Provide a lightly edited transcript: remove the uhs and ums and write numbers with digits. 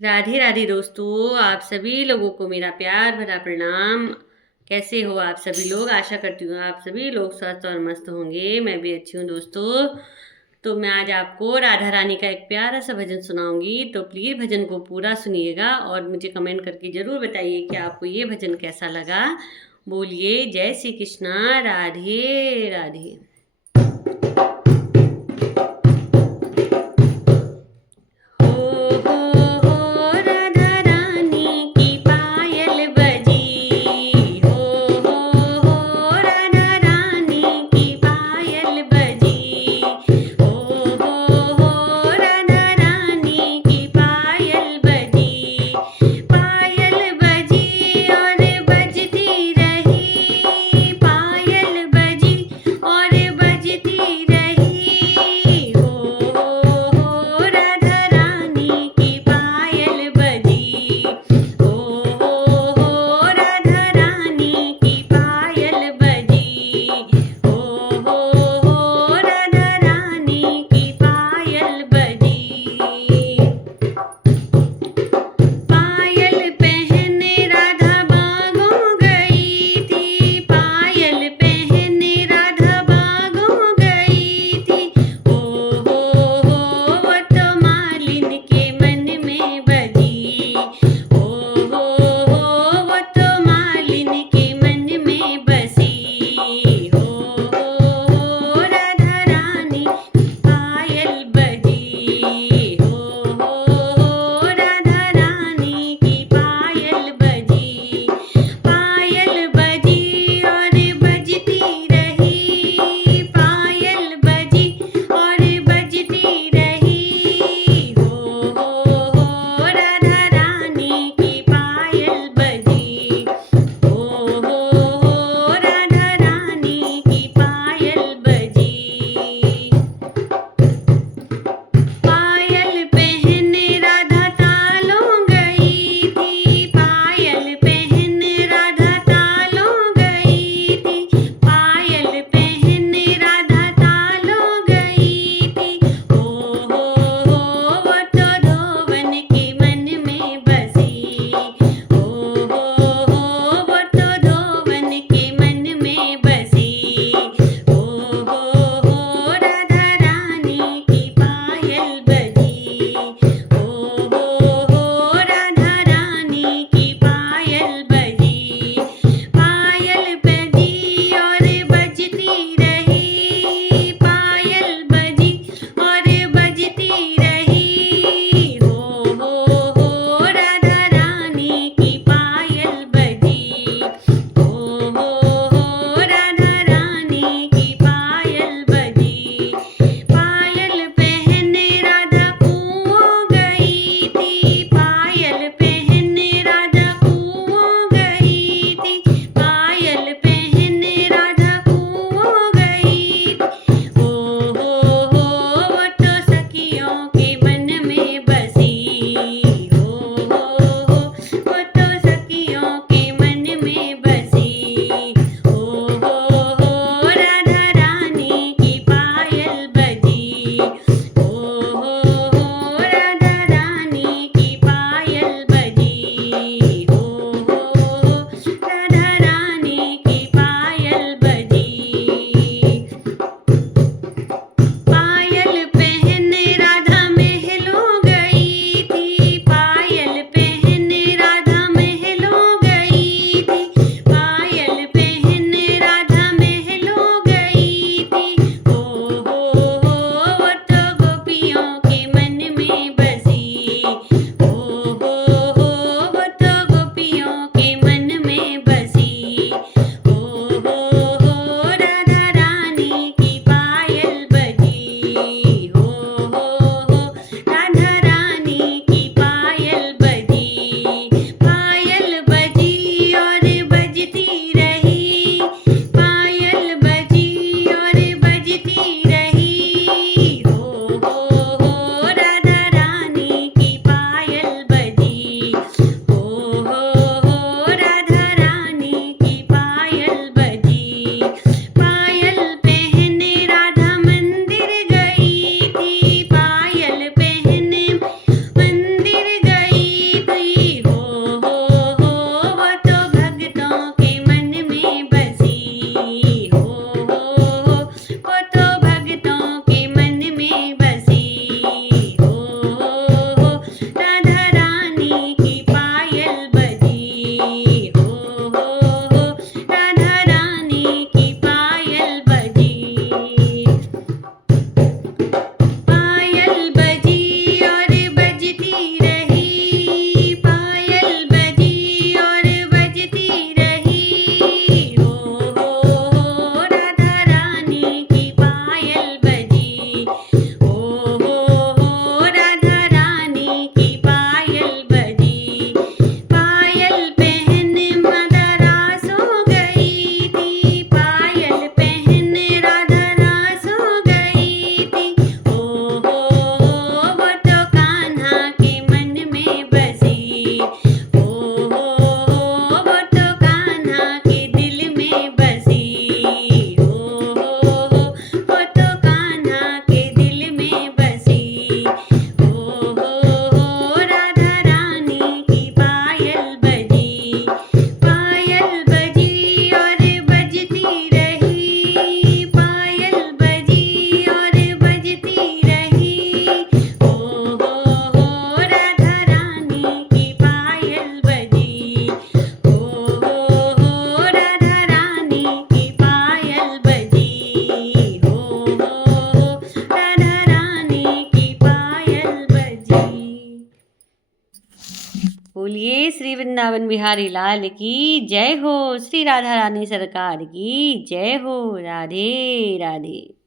राधे राधे दोस्तों, आप सभी लोगों को मेरा प्यार भरा प्रणाम। कैसे हो आप सभी लोग? आशा करती हूँ आप सभी लोग स्वस्थ और मस्त होंगे। मैं भी अच्छी हूँ दोस्तों। तो मैं आज आपको राधा रानी का एक प्यारा सा भजन सुनाऊंगी, तो प्लीज़ भजन को पूरा सुनिएगा और मुझे कमेंट करके ज़रूर बताइए कि आपको ये भजन कैसा लगा। बोलिए जय श्री कृष्णा, राधे राधे। हो राधा रानी की पायल बजी, हो राधा रानी की पायल बजी, हो राधा रानी की पायल बजी, पायल बजी और बजती रही, पायल बजी और बोलिए श्री वृंदावन बिहारी लाल की जय हो, श्री राधा रानी सरकार की जय हो। राधे राधे।